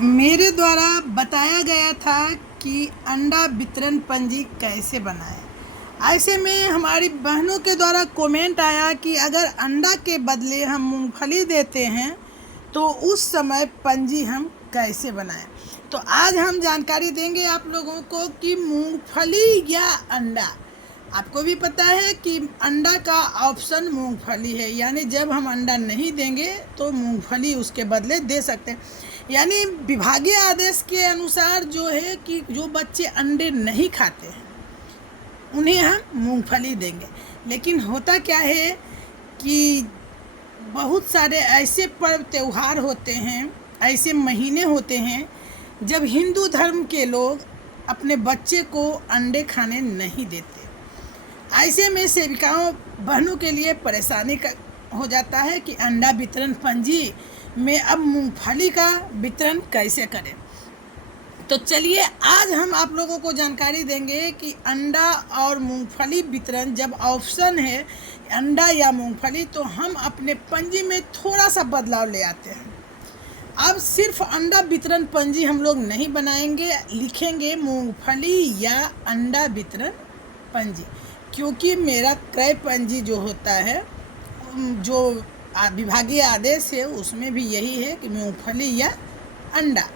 मेरे द्वारा बताया गया था कि अंडा वितरण पंजी कैसे बनाएं। ऐसे में हमारी बहनों के द्वारा कमेंट आया कि अगर अंडा के बदले हम मूंगफली देते हैं तो उस समय पंजी हम कैसे बनाएं। तो आज हम जानकारी देंगे आप लोगों को कि मूंगफली या अंडा। आपको भी पता है कि अंडा का ऑप्शन मूंगफली है, यानी जब हम अंडा नहीं देंगे तो मूंगफली उसके बदले दे सकते हैं। यानी विभागीय आदेश के अनुसार जो है कि जो बच्चे अंडे नहीं खाते हैं उन्हें हम मूंगफली देंगे। लेकिन होता क्या है कि बहुत सारे ऐसे पर्व त्यौहार होते हैं, ऐसे महीने होते हैं जब हिंदू धर्म के लोग अपने बच्चे को अंडे खाने नहीं देते। ऐसे में सेविकाओं बहनों के लिए परेशानी का हो जाता है कि अंडा वितरण पंजी में अब मूंगफली का वितरण कैसे करें। तो चलिए आज हम आप लोगों को जानकारी देंगे कि अंडा और मूंगफली वितरण जब ऑप्शन है अंडा या मूंगफली, तो हम अपने पंजी में थोड़ा सा बदलाव ले आते हैं। अब सिर्फ अंडा वितरण पंजी हम लोग नहीं बनाएंगे, लिखेंगे मूंगफली या अंडा वितरण पंजी, क्योंकि मेरा क्रय पंजी जो होता है, जो विभागीय आदेश है, उसमें भी यही है कि मूंगफली या अंडा।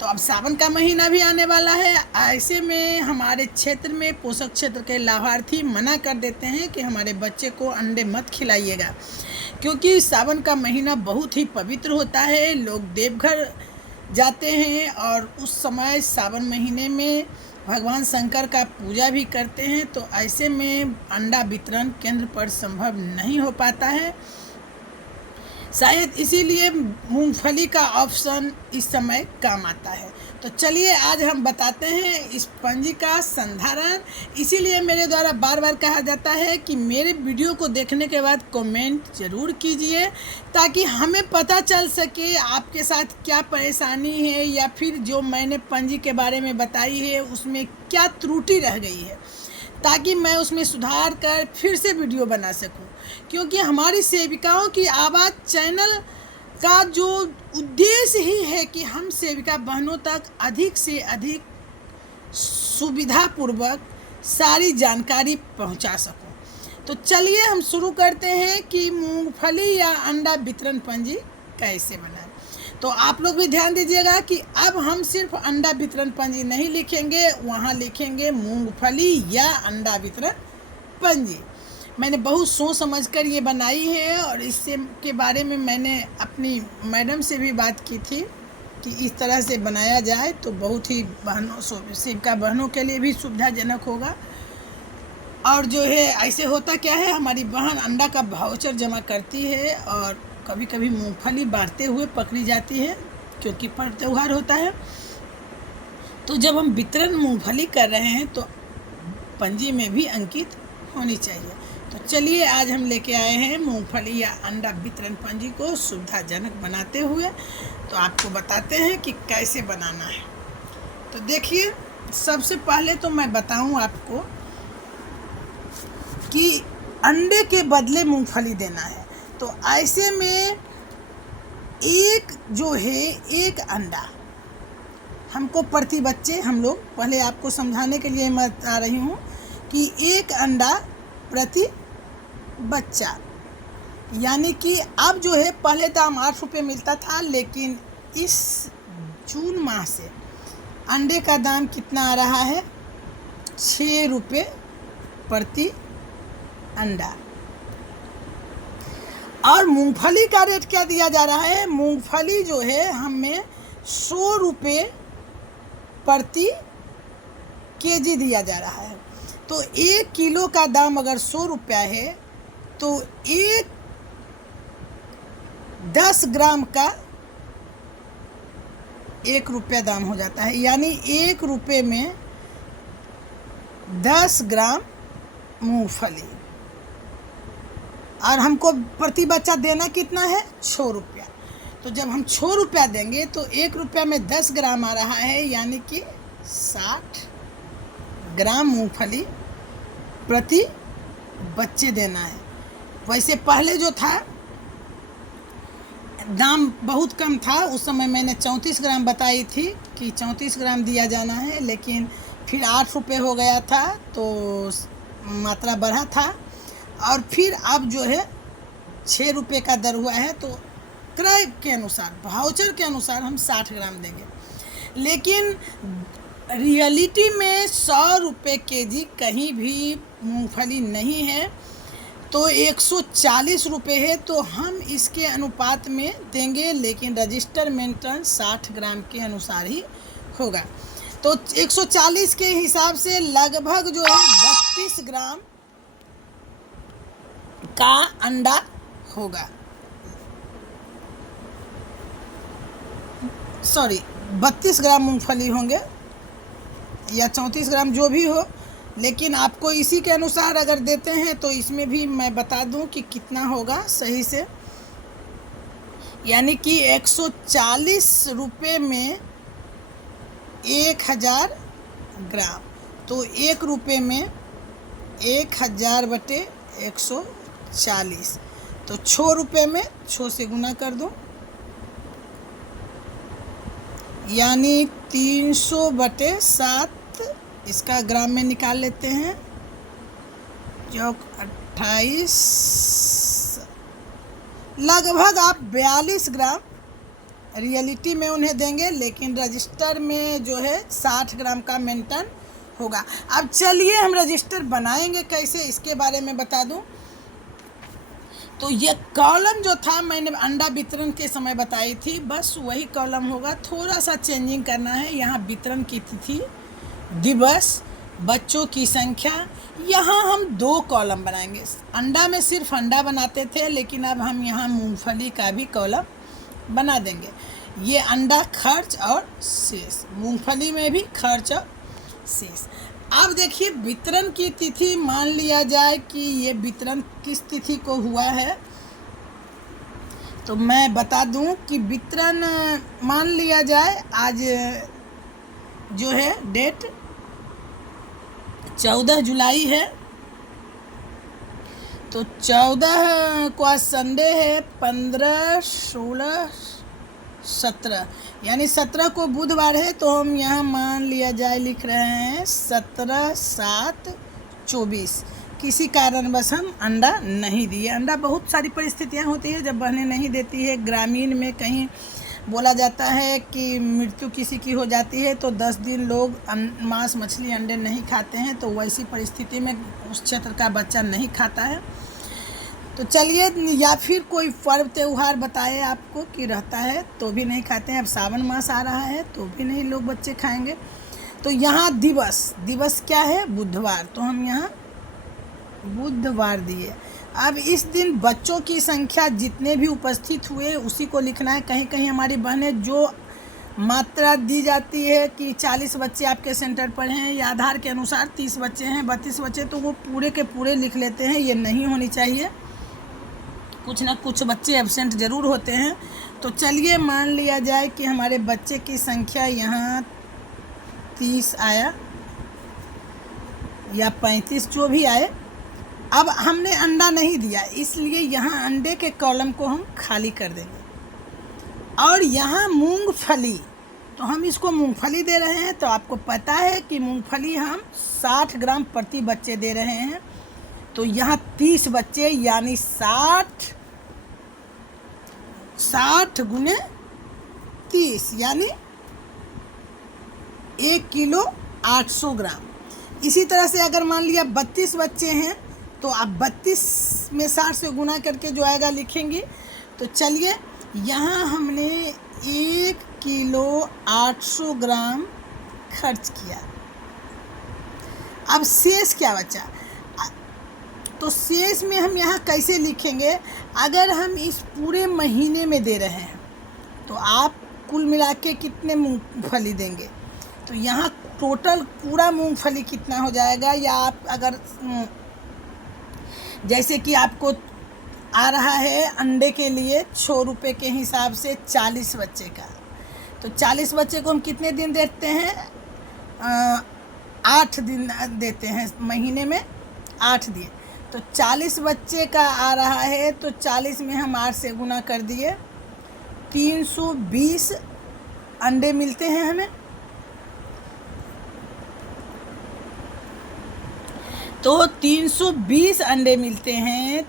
तो अब सावन का महीना भी आने वाला है। ऐसे में हमारे क्षेत्र में पोषक क्षेत्र के लाभार्थी मना कर देते हैं कि हमारे बच्चे को अंडे मत खिलाइएगा, क्योंकि सावन का महीना बहुत ही पवित्र होता है। लोग देवघर जाते हैं और उस समय सावन महीने में भगवान शंकर का पूजा भी करते हैं। तो ऐसे में अंडा वितरण केंद्र पर संभव नहीं हो पाता है, शायद इसीलिए मूंगफली का ऑप्शन इस समय काम आता है। तो चलिए आज हम बताते हैं इस पंजी का संधारण। इसीलिए मेरे द्वारा बार बार कहा जाता है कि मेरे वीडियो को देखने के बाद कमेंट ज़रूर कीजिए, ताकि हमें पता चल सके आपके साथ क्या परेशानी है, या फिर जो मैंने पंजी के बारे में बताई है उसमें क्या त्रुटि रह गई है, ताकि मैं उसमें सुधार कर फिर से वीडियो बना सकूं। क्योंकि हमारी सेविकाओं की आवाज़ चैनल का जो उद्देश्य ही है कि हम सेविका बहनों तक अधिक से अधिक सुविधापूर्वक सारी जानकारी पहुंचा सकूं। तो चलिए हम शुरू करते हैं कि मूंगफली या अंडा वितरण पंजी कैसे बनाएं। तो आप लोग भी ध्यान दीजिएगा कि अब हम सिर्फ अंडा वितरण पंजी नहीं लिखेंगे, वहाँ लिखेंगे मूंगफली या अंडा वितरण पंजी। मैंने बहुत सोच समझकर ये बनाई है और इससे के बारे में मैंने अपनी मैडम से भी बात की थी कि इस तरह से बनाया जाए तो बहुत ही बहनों सेविका बहनों के लिए भी सुविधाजनक होगा। और जो है ऐसे होता क्या है, हमारी बहन अंडा का वाउचर जमा करती है और कभी कभी मूंगफली बांटते हुए पकड़ी जाती है, क्योंकि पर्व त्यौहार होता है। तो जब हम वितरण मूंगफली कर रहे हैं तो पंजी में भी अंकित होनी चाहिए। तो चलिए आज हम लेके आए हैं मूंगफली या अंडा वितरण पंजी को सुविधाजनक बनाते हुए। तो आपको बताते हैं कि कैसे बनाना है। तो देखिए, सबसे पहले तो मैं बताऊं आपको कि अंडे के बदले मूंगफली देना है। तो ऐसे में एक अंडा हमको प्रति बच्चे, हम लोग पहले आपको समझाने के लिए मैं बता रही हूँ कि एक अंडा प्रति बच्चा, यानी कि अब जो है पहले दाम 8 रुपये मिलता था, लेकिन इस जून माह से अंडे का दाम कितना आ रहा है, 6 रुपये प्रति अंडा। और मूंगफली का रेट क्या दिया जा रहा है, मूंगफली जो है हमें 100 रुपये प्रति केजी दिया जा रहा है। तो 1 किलो का दाम अगर 100 रुपया है तो 10 ग्राम का 1 रुपया दाम हो जाता है, यानी 1 रुपये में 10 ग्राम मूंगफली। और हमको प्रति बच्चा देना कितना है, 6 रुपया। तो जब हम 6 रुपया देंगे तो 1 रुपया में 10 ग्राम आ रहा है, यानी कि 60 ग्राम मूंगफली प्रति बच्चे देना है। वैसे पहले जो था दाम बहुत कम था उस समय, मैंने 34 ग्राम बताई थी कि 34 ग्राम दिया जाना है, लेकिन फिर 8 रुपये हो गया था तो मात्रा बढ़ा था, और फिर अब जो है 6 रुपये का दर हुआ है। तो क्रय के अनुसार, भाउचर के अनुसार हम 60 ग्राम देंगे, लेकिन रियलिटी में 100 रुपये केजी कहीं भी मूंगफली नहीं है, तो 140 रुपये है, तो हम इसके अनुपात में देंगे, लेकिन रजिस्टर मेंटेन 60 ग्राम के अनुसार ही होगा। तो 140 के हिसाब से लगभग जो है 32 ग्राम का अंडा होगा, सॉरी 32 ग्राम मूंगफली होंगे या 34 ग्राम जो भी हो, लेकिन आपको इसी के अनुसार अगर देते हैं तो इसमें भी मैं बता दूं कि कितना होगा सही से, यानी कि 140 रुपये में 1000 ग्राम, तो 1 रुपये में 1000 बटे 140, तो 6 रुपये में 6 से गुना कर दो, यानी 300 बटे 7, इसका ग्राम में निकाल लेते हैं, जो 28, लगभग आप 42 ग्राम रियलिटी में उन्हें देंगे, लेकिन रजिस्टर में जो है 60 ग्राम का मेंटेन होगा। अब चलिए हम रजिस्टर बनाएंगे कैसे, इसके बारे में बता दूं। तो ये कॉलम जो था मैंने अंडा वितरण के समय बताई थी, बस वही कॉलम होगा, थोड़ा सा चेंजिंग करना है। यहाँ वितरण की तिथि, दिवस, बच्चों की संख्या, यहाँ हम 2 कॉलम बनाएंगे। अंडा में सिर्फ अंडा बनाते थे, लेकिन अब हम यहाँ मूंगफली का भी कॉलम बना देंगे। ये अंडा खर्च और शेष, मूंगफली में भी खर्च और शेष। अब देखिए वितरण की तिथि, मान लिया जाए कि ये वितरण किस तिथि को हुआ है, तो मैं बता दूं कि वितरण मान लिया जाए आज जो है डेट 14 जुलाई है, तो 14 को आज संडे है, 15, 16, 17, यानी 17 को बुधवार है, तो हम यहाँ मान लिया जाए लिख रहे हैं 17/7/24। किसी कारणवश हम अंडा नहीं दिए। अंडा बहुत सारी परिस्थितियाँ होती है जब बहनें नहीं देती है। ग्रामीण में कहीं बोला जाता है कि मृत्यु किसी की हो जाती है तो 10 दिन लोग मांस मछली अंडे नहीं खाते हैं, तो वैसी परिस्थिति में उस क्षेत्र का बच्चा नहीं खाता है। तो चलिए, या फिर कोई पर्व त्यौहार बताए आपको कि रहता है तो भी नहीं खाते हैं। अब सावन मास आ रहा है तो भी नहीं लोग बच्चे खाएंगे। तो यहाँ दिवस क्या है, बुधवार, तो हम यहाँ बुधवार दिए। अब इस दिन बच्चों की संख्या जितने भी उपस्थित हुए उसी को लिखना है। कहीं कहीं हमारी बहनें जो मात्रा दी जाती है कि 40 बच्चे आपके सेंटर पर हैं या आधार के अनुसार 30 बच्चे हैं, 32 बच्चे, तो वो पूरे के पूरे लिख लेते हैं। ये नहीं होनी चाहिए, कुछ ना कुछ बच्चे एब्सेंट ज़रूर होते हैं। तो चलिए मान लिया जाए कि हमारे बच्चे की संख्या यहाँ 30 आया या 35, जो भी आए। अब हमने अंडा नहीं दिया, इसलिए यहाँ अंडे के कॉलम को हम खाली कर देंगे। और यहाँ मूंगफली, तो हम इसको मूंगफली दे रहे हैं। तो आपको पता है कि मूंगफली हम 60 ग्राम प्रति बच्चे दे रहे हैं, तो यहाँ 30 बच्चे यानी 60 गुने 30 यानी 1 किलो 800 ग्राम। इसी तरह से अगर मान लिया 32 बच्चे हैं तो आप 32 में 60 से गुना करके जो आएगा लिखेंगे। तो चलिए, यहाँ हमने 1 किलो 800 ग्राम खर्च किया। अब शेष क्या बचा, तो शेष में हम यहाँ कैसे लिखेंगे। अगर हम इस पूरे महीने में दे रहे हैं तो आप कुल मिला के कितने मूंगफली देंगे, तो यहाँ टोटल पूरा मूंगफली कितना हो जाएगा। या आप अगर जैसे कि आपको आ रहा है अंडे के लिए 6 रुपये के हिसाब से 40 बच्चे का, तो 40 बच्चे को हम कितने दिन देते हैं, 8 दिन देते हैं, महीने में 8 दिन। तो 40 बच्चे का आ रहा है, तो 40 में हम 8 से गुना कर दिए 320 अंडे मिलते हैं हमें। तो 320 अंडे मिलते हैं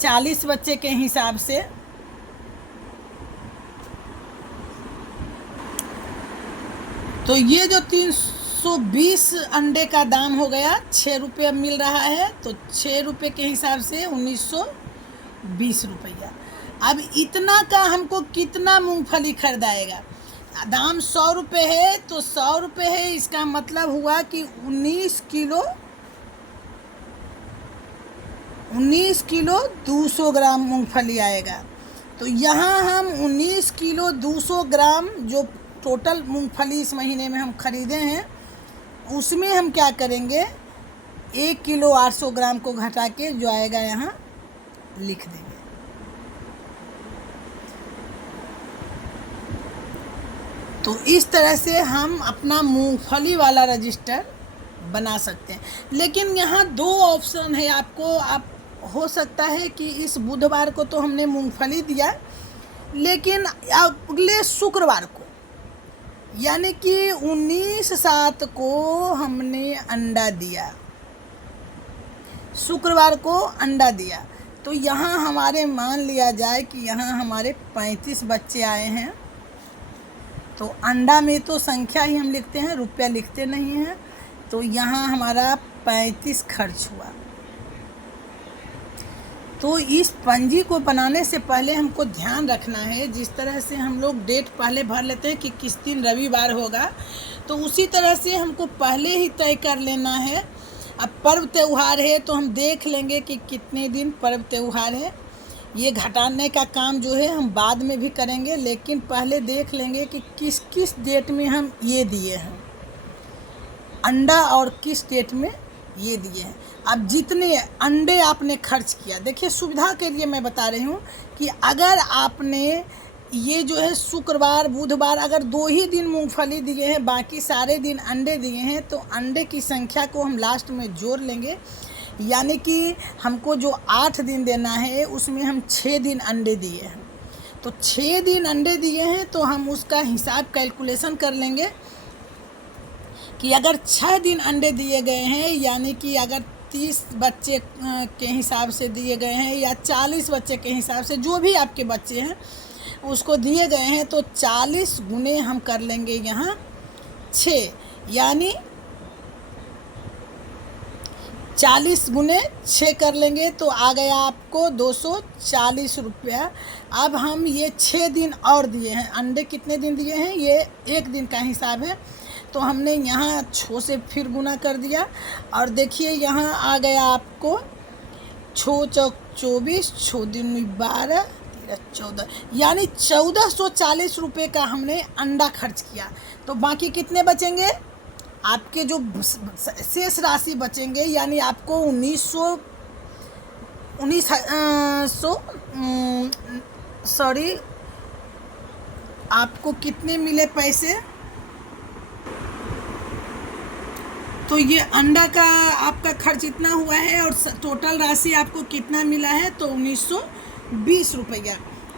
40 बच्चे के हिसाब से। तो ये जो 320 अंडे का दाम हो गया 6 रुपये मिल रहा है, तो 6 रुपये के हिसाब से 1920 रुपया। अब इतना का हमको कितना मूंगफली खरीदाएगा? दाम 100 रुपये है, तो 100 रुपये है, इसका मतलब हुआ कि 19 किलो 200 ग्राम मूंगफली आएगा। तो यहाँ हम 19 किलो 200 ग्राम जो टोटल मूंगफली इस महीने में हम ख़रीदे हैं, उसमें हम क्या करेंगे, 1 किलो 800 ग्राम को घटा के जो आएगा यहाँ लिख देंगे। तो इस तरह से हम अपना मूंगफली वाला रजिस्टर बना सकते हैं। लेकिन यहाँ 2 ऑप्शन है आपको। आप हो सकता है कि इस बुधवार को तो हमने मूंगफली दिया, लेकिन अगले शुक्रवार को यानी कि 19/7 को हमने अंडा दिया, शुक्रवार को अंडा दिया। तो यहाँ हमारे मान लिया जाए कि यहाँ हमारे 35 बच्चे आए हैं। तो अंडा में तो संख्या ही हम लिखते हैं, रुपया लिखते नहीं हैं। तो यहाँ हमारा 35 खर्च हुआ। तो इस पंजी को बनाने से पहले हमको ध्यान रखना है, जिस तरह से हम लोग डेट पहले भर लेते हैं कि किस दिन रविवार होगा, तो उसी तरह से हमको पहले ही तय कर लेना है। अब पर्व त्यौहार है तो हम देख लेंगे कि कितने दिन पर्व त्यौहार है। ये घटाने का काम जो है हम बाद में भी करेंगे, लेकिन पहले देख लेंगे कि किस किस डेट में हम ये दिए हैं अंडा और किस डेट में ये दिए हैं। अब जितने अंडे आपने खर्च किया, देखिए सुविधा के लिए मैं बता रही हूँ कि अगर आपने ये जो है शुक्रवार बुधवार अगर 2 ही दिन मूंगफली दिए हैं, बाकी सारे दिन अंडे दिए हैं, तो अंडे की संख्या को हम लास्ट में जोड़ लेंगे। यानी कि हमको जो 8 दिन देना है उसमें हम 6 दिन अंडे दिए हैं। तो 6 दिन अंडे दिए हैं तो हम उसका हिसाब कैलकुलेशन कर लेंगे कि अगर 6 दिन अंडे दिए गए हैं, यानी कि अगर 30 बच्चे के हिसाब से दिए गए हैं या 40 बच्चे के हिसाब से, जो भी आपके बच्चे हैं उसको दिए गए हैं, तो 40 गुने हम कर लेंगे यहाँ 6, यानी 40 गुने 6 कर लेंगे तो आ गया आपको 240 रुपया। अब हम ये 6 दिन और दिए हैं, अंडे कितने दिन दिए हैं, ये 1 दिन का हिसाब है, तो हमने यहाँ 6 से फिर गुना कर दिया। और देखिए यहाँ आ गया आपको 6 चौक 24, 6 दिन 12, 13 14, यानी 1440 रुपये का हमने अंडा खर्च किया। तो बाकी कितने बचेंगे, आपके जो शेष राशि बचेंगे, यानी आपको 1900 आपको कितने मिले पैसे, तो ये अंडा का आपका खर्च इतना हुआ है और टोटल राशि आपको कितना मिला है, तो 1920 रुपया।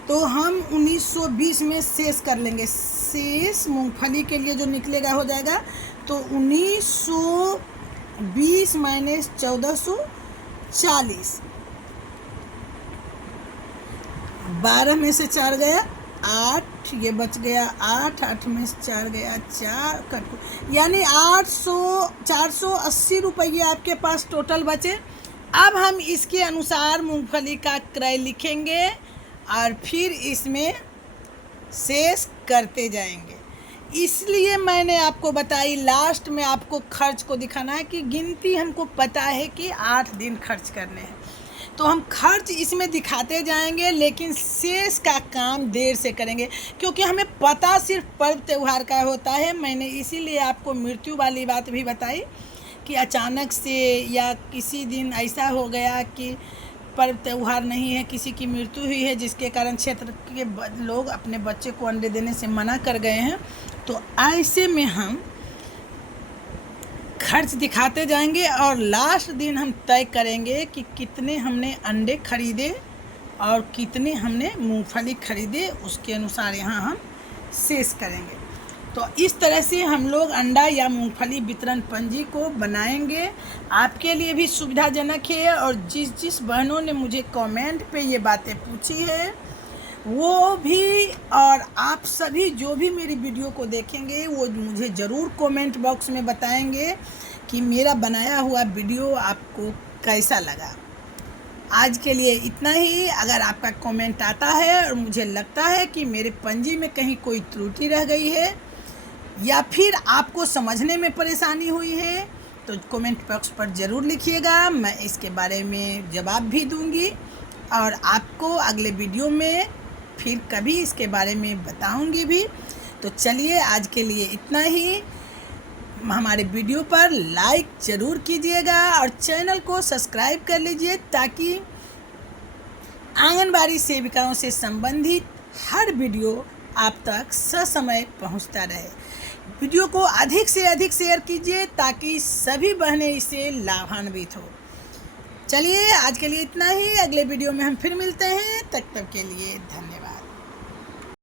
तो हम 1920 में शेष कर लेंगे, शेष मूंगफली के लिए जो निकलेगा हो जाएगा, तो 1920 माइनस 1440, 12 में से 4 गया 8, ये बच गया 8, 8 में से 4 गया 4, यानी 480 रुपये आपके पास टोटल बचे। अब हम इसके अनुसार मूंगफली का क्रय लिखेंगे और फिर इसमें शेष करते जाएंगे। इसलिए मैंने आपको बताई, लास्ट में आपको खर्च को दिखाना है कि गिनती हमको पता है कि 8 दिन खर्च करने हैं, तो हम खर्च इसमें दिखाते जाएंगे, लेकिन शेष का काम देर से करेंगे, क्योंकि हमें पता सिर्फ पर्व त्यौहार का होता है। मैंने इसीलिए आपको मृत्यु वाली बात भी बताई कि अचानक से या किसी दिन ऐसा हो गया कि पर्व त्यौहार नहीं है, किसी की मृत्यु हुई है, जिसके कारण क्षेत्र के लोग अपने बच्चे को अंडे देने से मना कर गए हैं। तो ऐसे में हम खर्च दिखाते जाएंगे और लास्ट दिन हम तय करेंगे कि कितने हमने अंडे खरीदे और कितने हमने मूंगफली खरीदे उसके अनुसार यहाँ हम शेष करेंगे। तो इस तरह से हम लोग अंडा या मूंगफली वितरण पंजी को बनाएंगे। आपके लिए भी सुविधाजनक है। और जिस बहनों ने मुझे कमेंट पे ये बातें पूछी है वो भी, और आप सभी जो भी मेरी वीडियो को देखेंगे वो मुझे ज़रूर कमेंट बॉक्स में बताएंगे कि मेरा बनाया हुआ वीडियो आपको कैसा लगा। आज के लिए इतना ही। अगर आपका कमेंट आता है और मुझे लगता है कि मेरे पंजी में कहीं कोई त्रुटि रह गई है या फिर आपको समझने में परेशानी हुई है तो कमेंट बॉक्स पर ज़रूर लिखिएगा। मैं इसके बारे में जवाब भी दूंगी और आपको अगले वीडियो में फिर कभी इसके बारे में बताऊंगी भी। तो चलिए आज के लिए इतना ही। हमारे वीडियो पर लाइक ज़रूर कीजिएगा और चैनल को सब्सक्राइब कर लीजिए ताकि आंगनबाड़ी सेविकाओं से संबंधित हर वीडियो आप तक ससमय पहुंचता रहे। वीडियो को अधिक से अधिक शेयर कीजिए ताकि सभी बहनें इससे लाभान्वित हो। चलिए आज के लिए इतना ही। अगले वीडियो में हम फिर मिलते हैं। तब तक के लिए धन्यवाद।